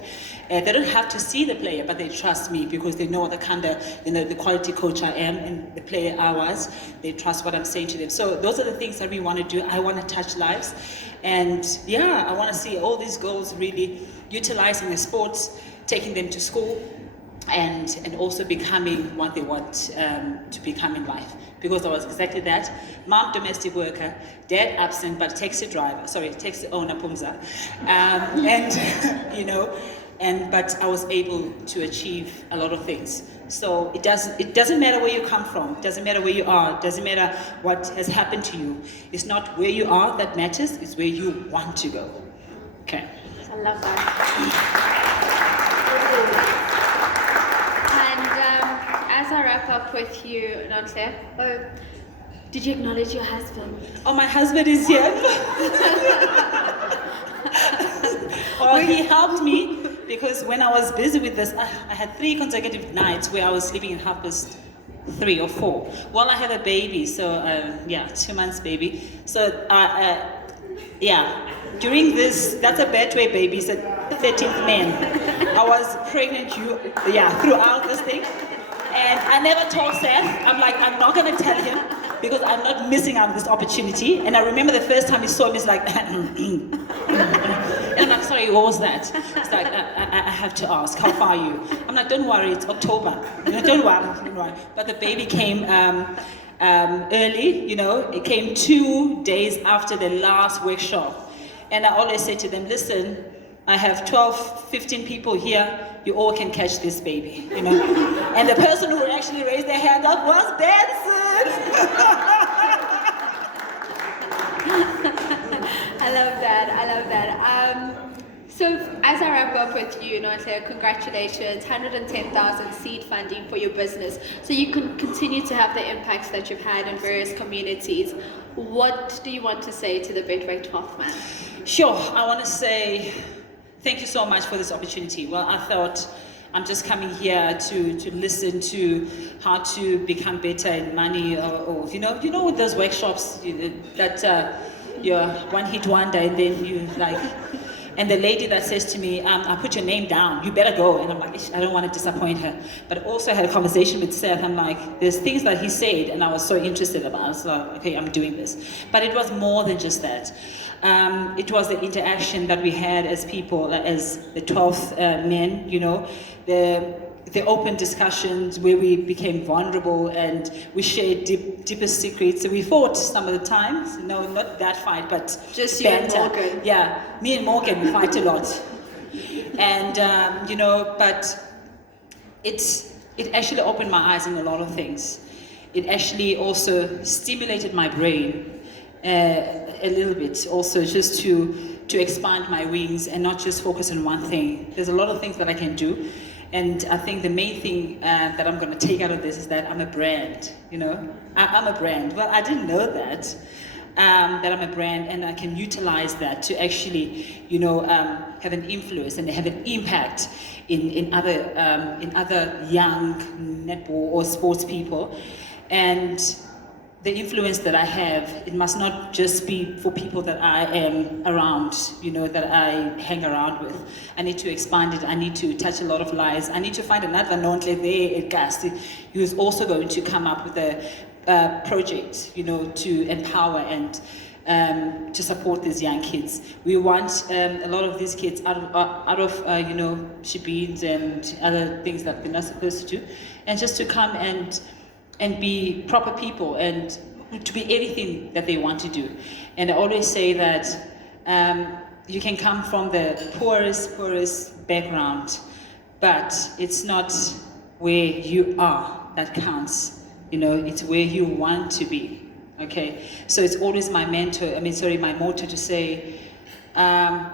They don't have to see the player, but they trust me because they know the kind of, the quality coach I am and the player I was. They trust what I'm saying to them. So those are the things that we want to do. I want to touch lives. And I want to see all these girls really utilizing the sports, taking them to school, and also becoming what they want to become in life. Because I was exactly that. Mom, domestic worker, dad absent, but taxi owner, Pumza. But I was able to achieve a lot of things. So it doesn't matter where you come from, it doesn't matter where you are, it doesn't matter what has happened to you. It's not where you are that matters, it's where you want to go. Okay. I love that. And as I wrap up with you, Nontle, did you acknowledge your husband? Oh, my husband is here. Well, he helped me. Because when I was busy with this, I had 3 consecutive nights where I was sleeping in 3:30 or 4. Well, I had a baby, so 2 months baby. So during this, that's a Betway baby, it's a 13th man. I was pregnant throughout this thing. And I never told Seth. I'm like, I'm not gonna tell him because I'm not missing out on this opportunity. And I remember the first time he saw me, he's like, and I'm like, sorry, what was that? It's like, I have to ask, how far are you? I'm like, don't worry, it's October. Don't worry. But the baby came early, it came 2 days after the last workshop. And I always say to them, listen, I have 12, 15 people here, you all can catch this baby, And the person who actually raised their hand up was Benson. I love that. So as I wrap up with you, Nontle, congratulations, 110,000 seed funding for your business. So you can continue to have the impacts that you've had in various communities. What do you want to say to the Betway 12th man? Sure, I want to say thank you so much for this opportunity. Well, I thought I'm just coming here to listen to how to become better in money, or you know with those workshops that you're one hit wonder, and then you like. And the lady that says to me, I put your name down, you better go. And I'm like, I don't want to disappoint her. But also I had a conversation with Seth. I'm like, there's things that he said and I was so interested about. So, okay, I'm doing this. But it was more than just that. It was the interaction that we had as people, as the 12th men, you know, the open discussions where we became vulnerable and we shared deepest secrets. So we fought some of the times, no, not that fight, but just you and Morgan. Yeah, me and Morgan, we fight a lot. And, you know, but it actually opened my eyes in a lot of things. It actually also stimulated my brain a little bit, also just to expand my wings and not just focus on one thing. There's a lot of things that I can do. And I think the main thing that I'm going to take out of this is that I'm a brand, you know. I'm a brand. Well, I didn't know that I'm a brand, and I can utilize that to actually, you know, have an influence and have an impact in other young netball or sports people. And the influence that I have, it must not just be for people that I am around, you know, that I hang around with. I need to expand it. I need to touch a lot of lives. I need to find another Nontle there at Gasti who's also going to come up with a project, you know, to empower and to support these young kids. We want a lot of these kids out of you know, shebeens and other things that they're not supposed to do, and just to come and be proper people and to be anything that they want to do. And I always say that you can come from the poorest background, but it's not where you are that counts. You know, it's where you want to be. Okay, so it's always my motto to say, I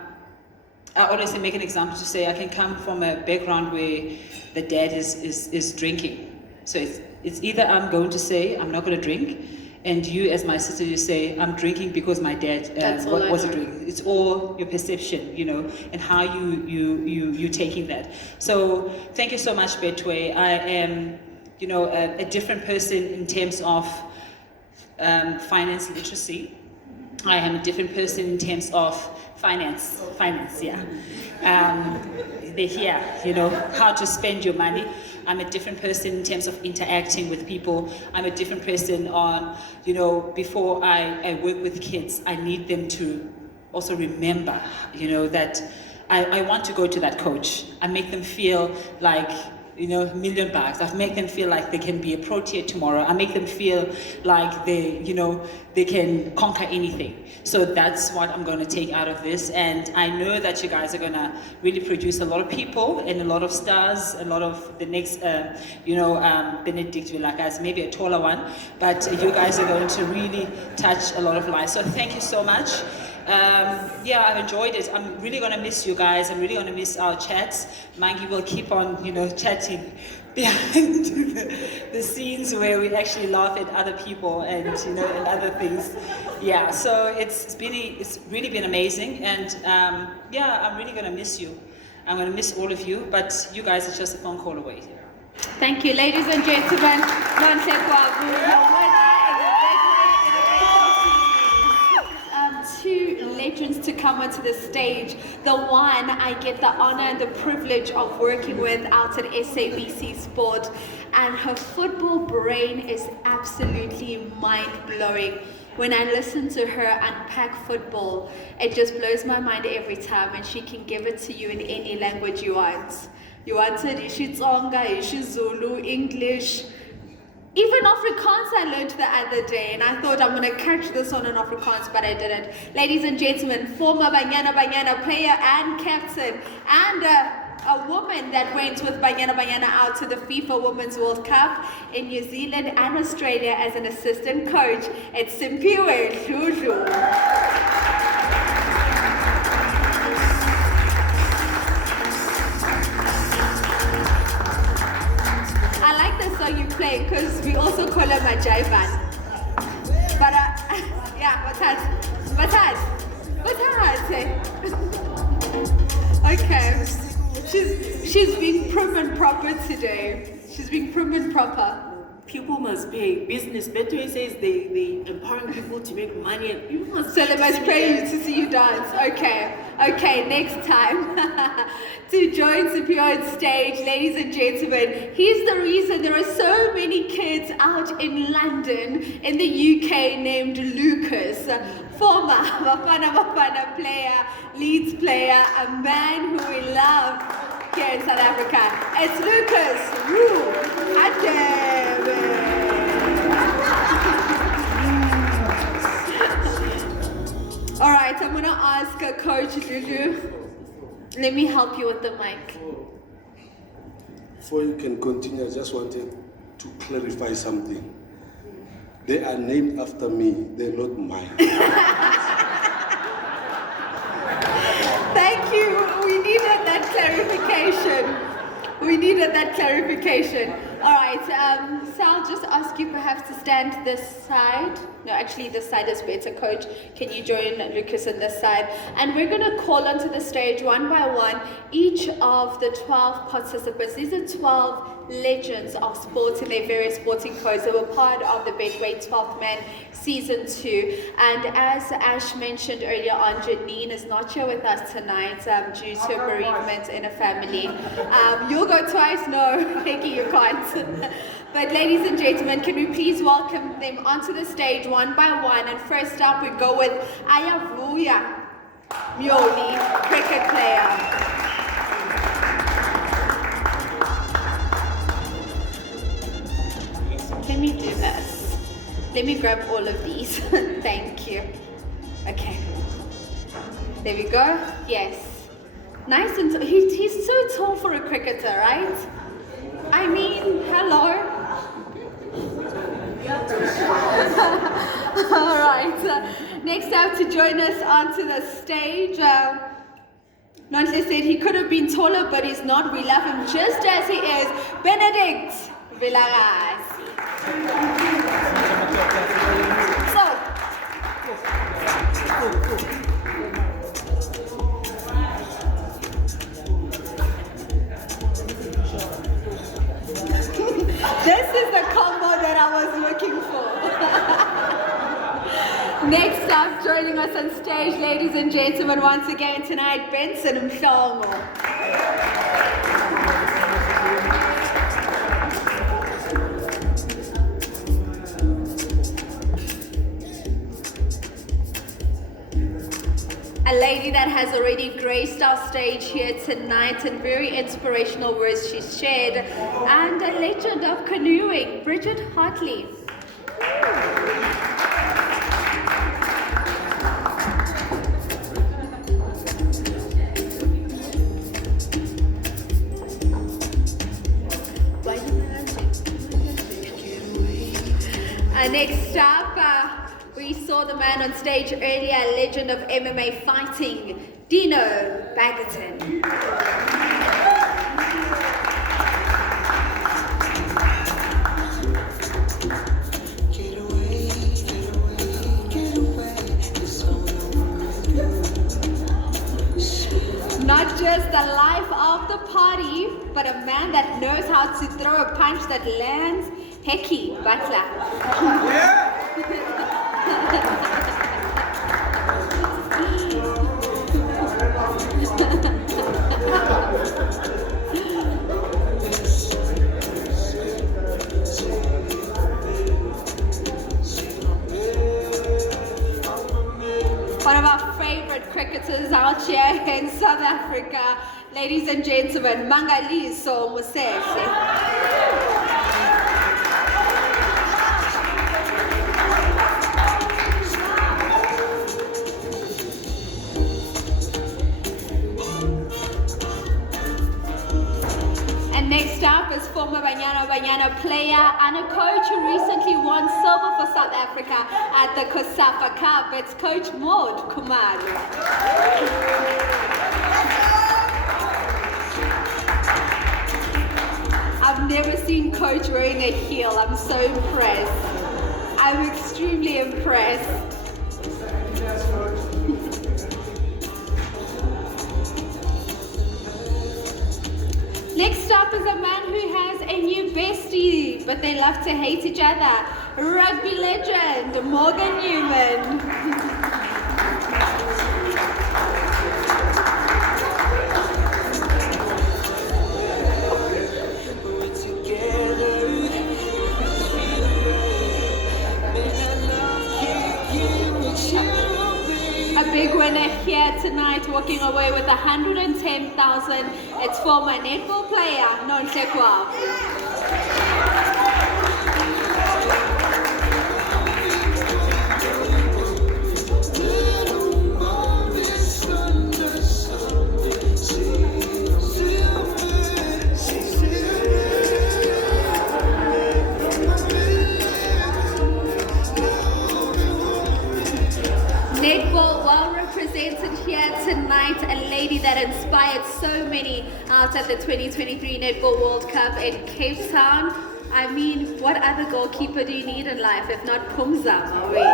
always make an example to say I can come from a background where the dad is drinking. So it's either I'm going to say I'm not going to drink, and you as my sister, you say I'm drinking because my dad wasn't drinking. It's all your perception, you know, and how you taking that. So thank you so much, Betway. I am, you know, a different person in terms of finance literacy. I am a different person in terms of finance, yeah. They're here, you know, how to spend your money. I'm a different person in terms of interacting with people. I'm a different person on, you know, before I work with kids, I need them to also remember, you know, that I want to go to that coach. I make them feel like, you know, $1 million. I make them feel like they can be a Proteas tomorrow. I make them feel like they, you know, they can conquer anything. So that's what I'm going to take out of this. And I know that you guys are going to really produce a lot of people and a lot of stars, a lot of the next, you know, Benedict Villa guys, maybe a taller one. But you guys are going to really touch a lot of lives. So thank you so much. Yeah, I've enjoyed it. I'm really going to miss you guys. I'm really going to miss our chats. Mangi will keep on, you know, chatting behind the scenes where we actually laugh at other people and, you know, and other things. Yeah, so it's really been amazing. And yeah, I'm really going to miss you. I'm going to miss all of you, but you guys are just a phone call away. Thank you, ladies and gentlemen. Nontle Kwabu, your winner in the Betway. Two legends to come onto the stage. The one I get the honor and the privilege of working with out at SABC Sport, and her football brain is absolutely mind-blowing. When I listen to her unpack football, it just blows my mind every time, and she can give it to you in any language you want. You wanted Ishitsonga, Ishizulu, English, even Afrikaans I learned the other day, and I thought I'm going to catch this on an Afrikaans, but I didn't. Ladies and gentlemen, former Banyana player and captain, and a woman that went with Banyana out to the FIFA Women's World Cup in New Zealand and Australia as an assistant coach. It's Simpiwe Shushu. I like the song you play because we also call her Majaivan. But yeah, what's that? Okay. She's being prim and proper today. She's being prim and proper. People must pay. Business, Betway says they empowering people to make money, and people must. So they must pay you to see you dance. Okay, next time. To join Sipio on stage, ladies and gentlemen, he's the reason there are so many kids out in London, in the UK, named Lucas. Former Bafana player, Leeds player, a man who we love here in South Africa. It's Lucas. Woo! All right, I'm gonna ask Coach Lulu. Let me help you with the mic. Before you can continue, I just wanted to clarify something. They are named after me, they're not mine. Thank you. We needed that clarification. All right, so I'll just ask you perhaps to stand this side. No, actually this side is better, Coach. Can you join Lucas on this side? And we're going to call onto the stage one by one each of the 12 participants. These are 12 legends of sports in their various sporting codes. They were part of the Betway 12th Man Season 2. And as Ash mentioned earlier on, Janine is not here with us tonight due to a bereavement in a family. You'll go twice? No, Hickey, you can't. But ladies and gentlemen, can we please welcome them onto the stage one by one? And first up, we go with Ayavuya Myoli, cricket player. Let me do this. Let me grab all of these. Thank you. Okay. There we go. Yes. Nice and tall. He's so tall for a cricketer, right? I mean, hello. All right. Next up to join us onto the stage. Nontle said he could have been taller, but he's not. We love him just as he is. Benedict Villarreal. This is the combo that I was looking for. Next up, joining us on stage, ladies and gentlemen, once again tonight, Benson Mhlomo. A lady that has already graced our stage here tonight and very inspirational words she's shared, and a legend of canoeing, Bridget Hartley. Next up, we saw the man on stage earlier, legend of MMA fighting, Dino Baggerton. Not just the life of the party, but a man that knows how to throw a punch that lands. Heki Butler. One of our favorite cricketers out here in South Africa, ladies and gentlemen, Mangaliso Mosehle. Next up is former Banyana player and a coach who recently won silver for South Africa at the COSAFA Cup. It's Coach Maud Khumalo. I've never seen Coach wearing a heel. I'm so impressed. I'm extremely impressed. Next up is a man who has a new bestie, but they love to hate each other. Rugby legend, Morgan Newman. A big winner here tonight, walking away with 110,000. It's former netball player, Nonsekwa. Netball well represented here tonight, a lady that inspired so many out at the 2023 Netball World Cup in Cape Town. I mean, what other goalkeeper do you need in life if not Pumza, are we?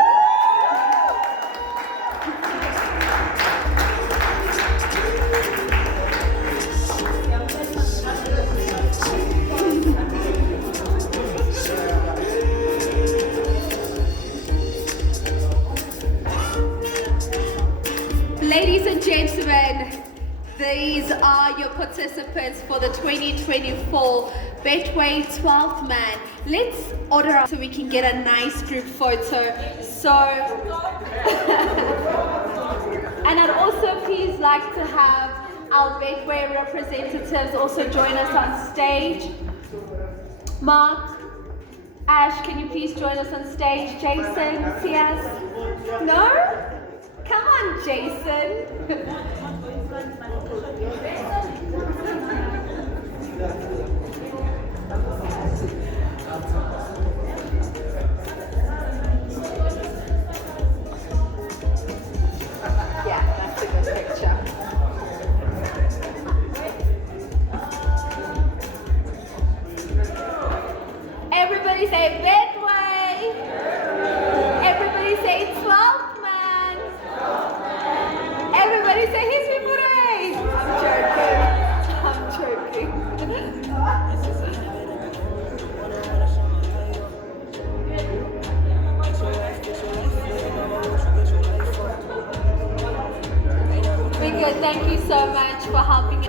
Ladies and gentlemen, these are your participants for the 2024 Betway 12th man. Let's order up so we can get a nice group photo. So, and I'd also please like to have our Betway representatives also join us on stage. Mark, Ash, can you please join us on stage? Jason, Tias? No? Come on, Jason. Yeah, that's a good picture. Everybody say Betway. Everybody say 12th man. Everybody say History Parade! I'm joking. Very good. Thank you so much for helping